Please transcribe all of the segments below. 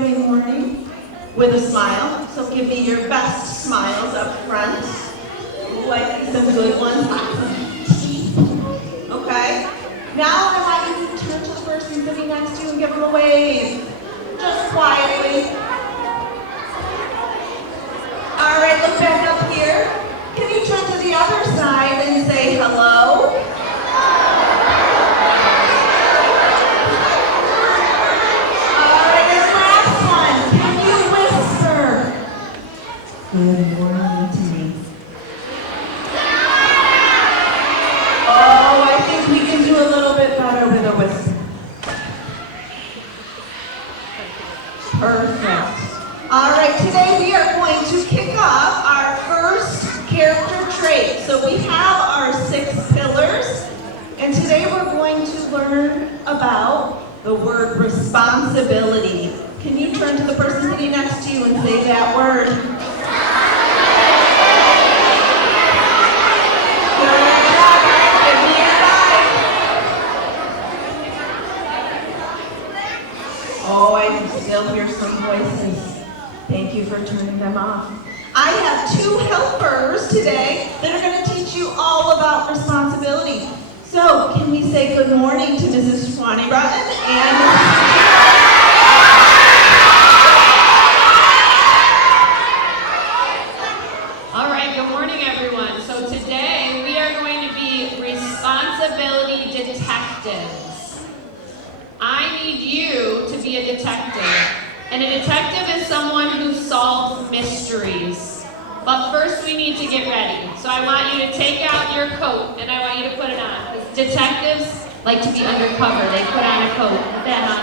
Friday morning with a smile. So give me your best smiles up front. Ooh, I see some good ones. Okay? Now I want you to turn to the person sitting next to you and give them a wave. Just quietly. All right, look back up here. Can you turn to the other side and say hello? All right, and last one. Can you whisper? Good morning to me. Oh, I think we can do a little bit better with a whisper. Perfect. All right, today we are going to kick off our first character trait. So we have our 6 pillars, and today we're going to learn about the word responsibility. Can you turn to the person sitting next to you and say that word? Good job, give me a 5. Oh, I can still hear some voices. Thank you for turning them off. I have 2 helpers today that are going to teach you all about responsibility. So, can we say good morning to Mrs. Swanee Bratton and All right, good morning everyone. So today we are going to be responsibility detectives. I need you to be a detective. And a detective is someone who solves mysteries. But first we need to get ready. So I want you to take out your coat and I want you to put it on. Because detectives like to be undercover. They put on a coat. Put that on.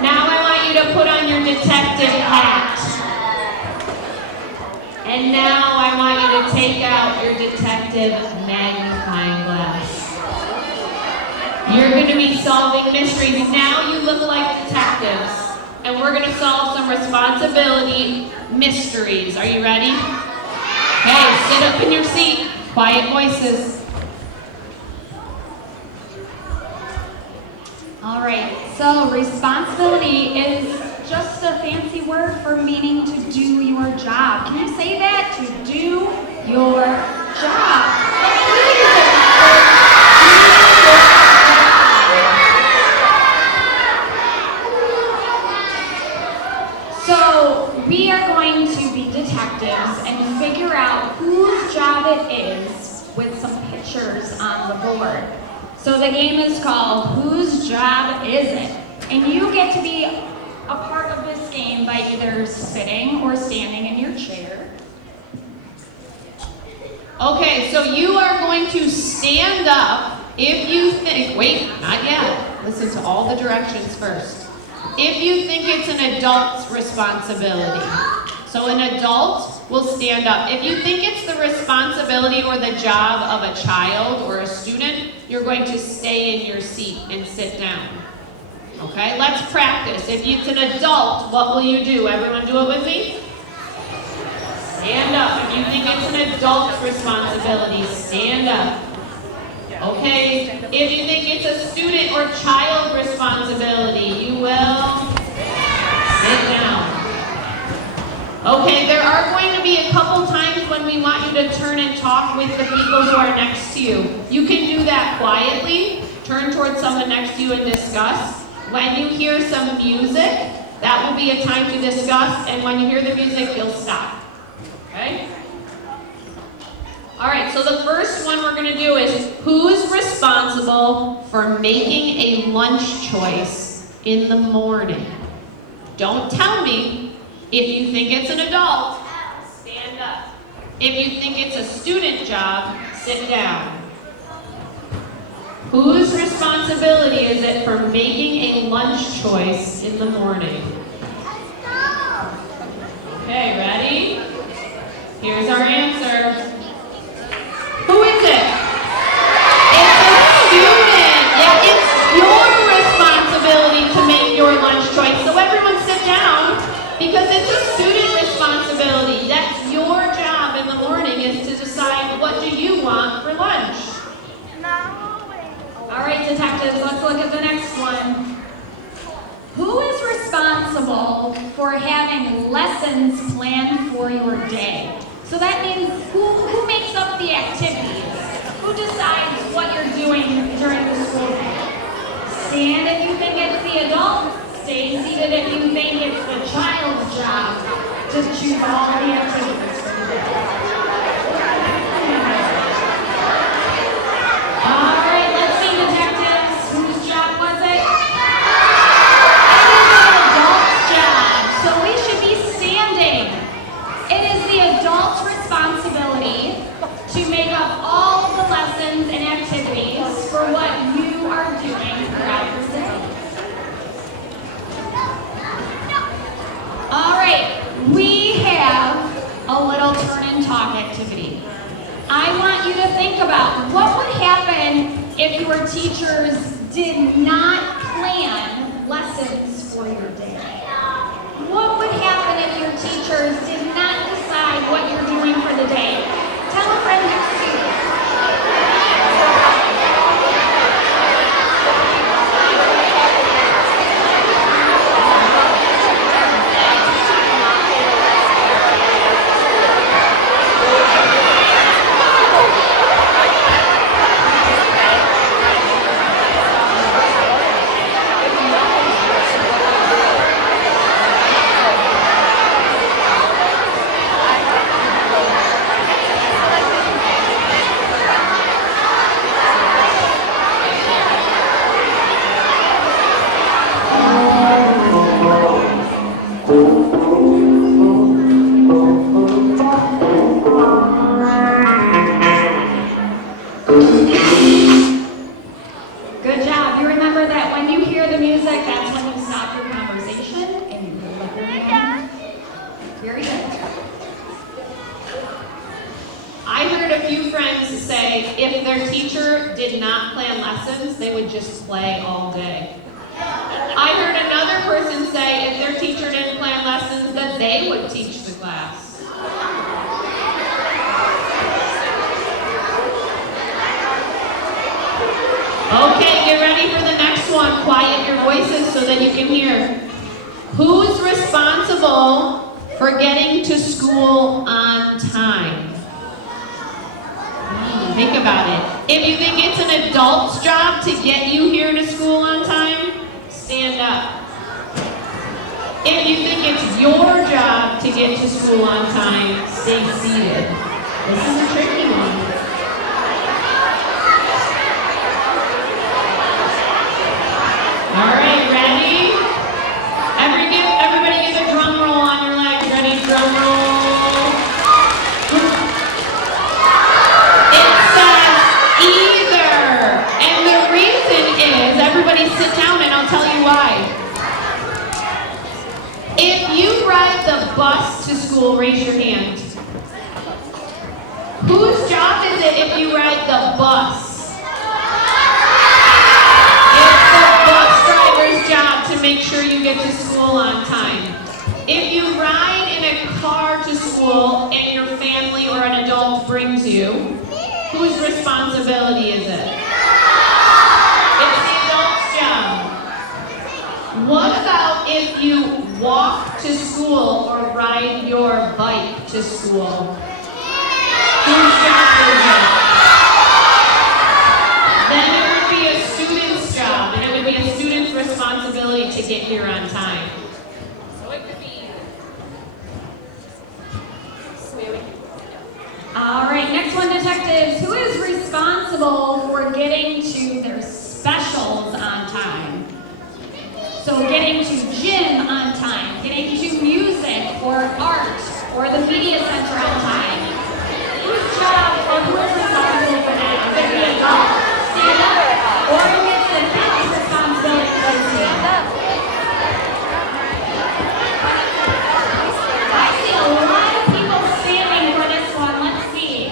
Now I want you to put on your detective hat. And now I want you to take out your detective magnifying glass. You're going to be solving mysteries. Now you look like detectives. And we're going to solve some responsibility mysteries. Are you ready? Okay, sit up in your seat. Quiet voices. All right, so responsibility is just a fancy word for meaning to do your job. Can you say that? To do your job. So we are going to be detectives and figure out whose job it is with some pictures on the board. So the game is called Whose Job Is It? And you get to be a part of this game by either sitting or standing in your chair. Okay, so you are going to stand up if you think, wait, not yet. Listen to all the directions first. If you think it's an adult's responsibility. So an adult will stand up. If you think it's the responsibility or the job of a child or a student, you're going to stay in your seat and sit down. Okay, let's practice. If it's an adult, what will you do? Everyone do it with me? Stand up. If you think it's an adult's responsibility, stand up. Okay, if you think it's a student or child responsibility, you will sit down. Okay, there are going to be a couple times when we want you to turn and talk with the people who are next to you. You can do that quietly. Turn towards someone next to you and discuss. When you hear some music, that will be a time to discuss, and when you hear the music, you'll stop. Okay? All right, so the first one we're going to do is who's responsible for making a lunch choice in the morning? Don't tell me. If you think it's an adult, stand up. If you think it's a student job, sit down. Whose responsibility is it for making a lunch choice in the morning? Okay, ready? Here's our answer. Who is it? It's a student. Yeah, it's your responsibility to make your lunch choice. So everyone sit down because it's a student responsibility. That's your job in the morning is to decide what do you want for lunch. All right, detectives, let's look at the next one. Who is responsible responsible for having lessons planned for your day. So that means who makes up the activities? Who decides what you're doing during the school day? Stand if you think it's the adult. Stay seated if you think it's the child's job to choose all the activities for the day. All right, let's see, detectives. Whose job was it? It is the adult's job, so we should be standing. It is the adult's responsibility to make up all of the lessons and activities for what you are doing throughout the day. All right, we have a little turn and talk activity. I want you to think about what would happen if your teachers did not plan lessons for your day. What would happen if your teachers did not decide what you're doing for the day? Tell a friend next to you. Good job. You remember that when you hear the music, that's when you stop your conversation and you roll up your hand. Very good. I heard a few friends say if their teacher did not plan lessons, they would just play all day. I heard another person say if their teacher didn't plan lessons, that they would teach the class. Okay, get ready for the next one. Quiet your voices so that you can hear. Who's responsible for getting to school on time? Think about it. If you think it's an adult's job to get you here to school on time, stand up. If you think it's your job to get to school on time, stay seated. This is a tricky one. All right, ready? Everybody give a drum roll on your legs. Ready? Drum roll. It says either. And the reason is, everybody sit down and I'll tell you why. If you ride the bus to school, raise your hand. Whose job is it if you ride the bus? Job to make sure you get to school on time. If you ride in a car to school and your family or an adult brings you, whose responsibility is it? It's the adult's job. What about if you walk to school or ride your bike to school? Whose job is it? Then it would be a student's job, and it would be a student's responsibility to get here on time. So it could be. All right, next one, detectives. Who is responsible for getting to their specials on time? So getting to gym on time, getting to music or art or the media center on time. Whose job or who is responsible for that? Is it the adult? Stand up. Or if it's the kid's responsibility to stand up. I see a lot of people standing for this one. Let's see.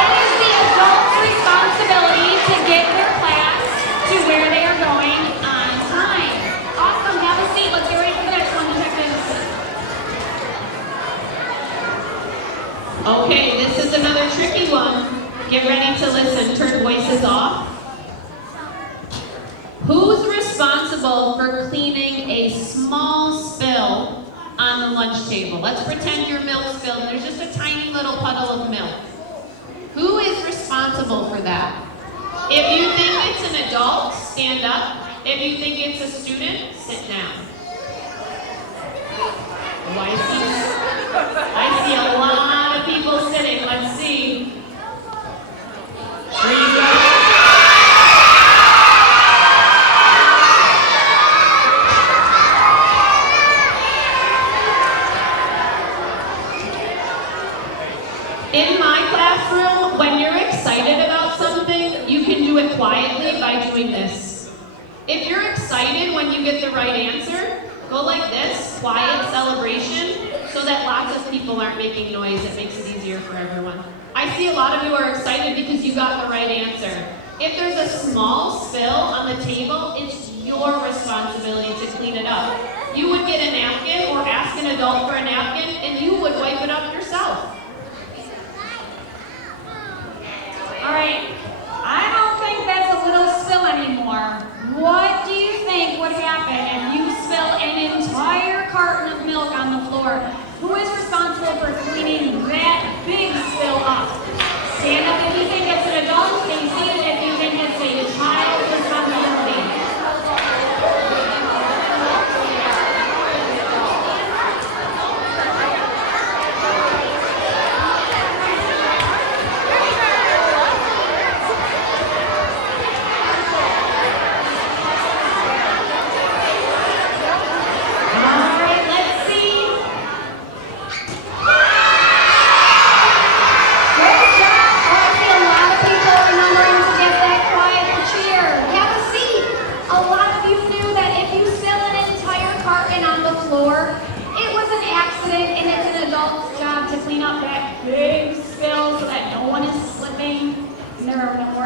It is the adult's responsibility to get their class to where they are going on time. Awesome. Have a seat. Let's get ready for the next one, detective. Get ready to listen. Turn voices off. Who's responsible for cleaning a small spill on the lunch table? Let's pretend your milk spilled and there's just a tiny little puddle of milk. Who is responsible for that? If you think it's an adult, stand up. If you think it's a student, sit down. Oh, I see a lot of people sitting. Let's see. Here you go. In my classroom, when you're excited about something, you can do it quietly by doing this. If you're excited when you get the right answer, go like this, quiet celebration, so that lots of people aren't making noise. It makes it easier for everyone. I see a lot of you are excited because you got the right answer. If there's a small spill on the table, it's your responsibility to clean it up. You would get a napkin or ask an adult for a napkin, and you would wipe it up yourself. All right, I don't think that's a little spill anymore. What do you think would happen if you spill an entire carton of milk on the floor? Who is responsible for cleaning that big spill up? Stand up if you think it's an adult, stay seated if you think it's a child's responsibility.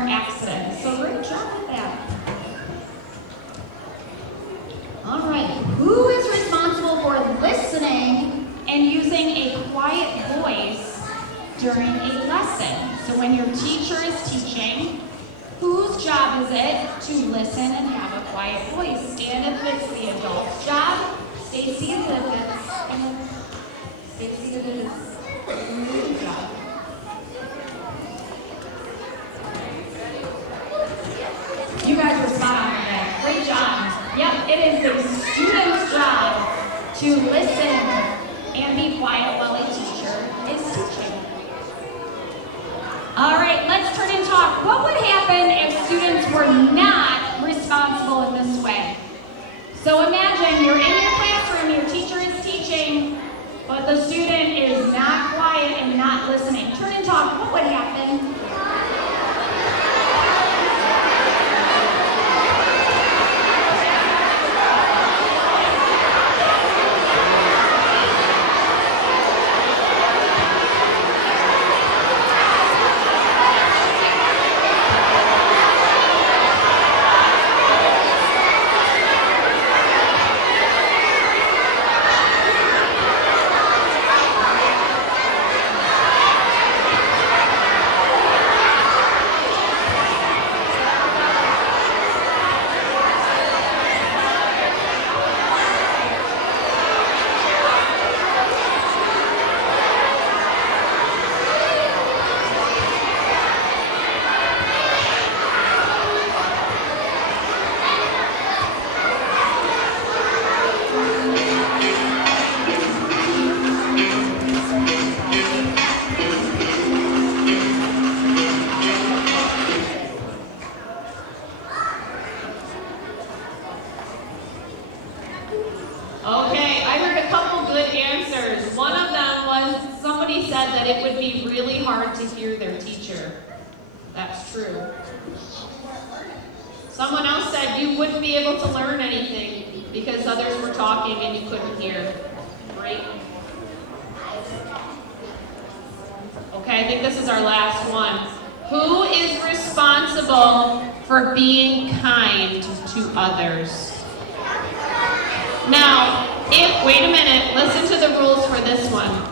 Accidents. So great job at that. All right, who is responsible for listening and using a quiet voice during a lesson? So when your teacher is teaching, whose job is it to listen and have a quiet voice? Stand if it's the adult's job, stay seated if it's your job. You guys were spot on with that. Great job. Yep, it is the student's job to listen and be quiet while a teacher is teaching. All right, let's turn and talk. What would happen if students were not responsible in this way? So imagine you're in your classroom, your teacher is teaching, but the student is not quiet and not listening. Turn and talk. What would happen? That it would be really hard to hear their teacher. That's true. Someone else said you wouldn't be able to learn anything because others were talking and you couldn't hear. Great. Okay, I think this is our last one. Who is responsible for being kind to others? Now, wait a minute, listen to the rules for this one.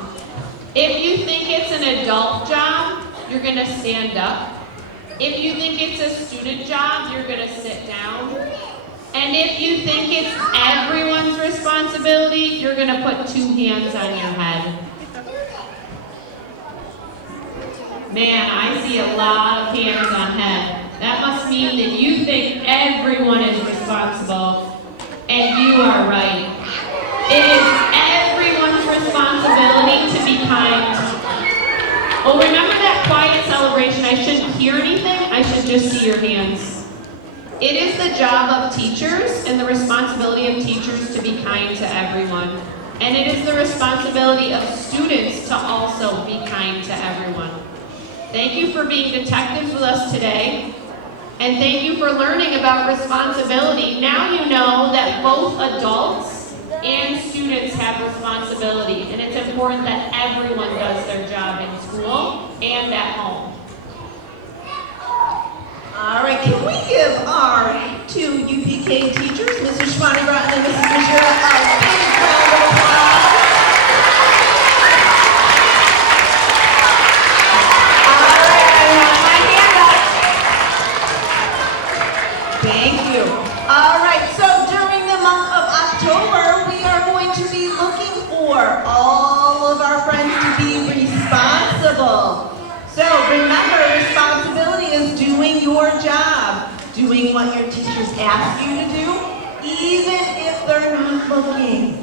If you think it's an adult job, you're gonna stand up. If you think it's a student job, you're gonna sit down. And if you think it's everyone's responsibility, you're gonna put 2 hands on your head. Man, I see a lot of hands on head. That must mean that you think everyone is responsible, and you are right. It is everyone's responsibility to be kind. Oh, remember that quiet celebration? I shouldn't hear anything, I should just see your hands. It is the job of teachers and the responsibility of teachers to be kind to everyone. And it is the responsibility of students to also be kind to everyone. Thank you for being detectives with us today. And thank you for learning about responsibility. Now you know that both adults and students have responsibility. And it's important that everyone does their job in school and at home. All right, can we give our 2 UPK teachers, Mrs. Shwani Bratton and Mrs. Bashira, a big round of applause? All right, I have my hand up. Thank you. All right, so during the month of October, we are going to be looking for all of our friends to be responsible. So remember, responsibility is doing your job, doing what your teachers ask you to do, even if they're not looking.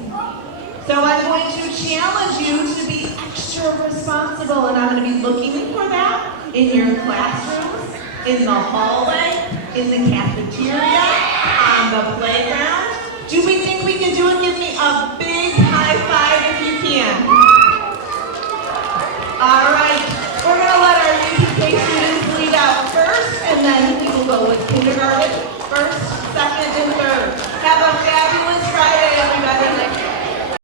So I'm going to challenge you to be extra responsible, and I'm going to be looking for that in your classrooms, in the hallway, in the cafeteria, on the playground. Do we think we can do it? Give me a big high five if you can. All right. We're going to let our UPK students lead out first, and then we will go with kindergarten, 1st, 2nd, and 3rd. Have a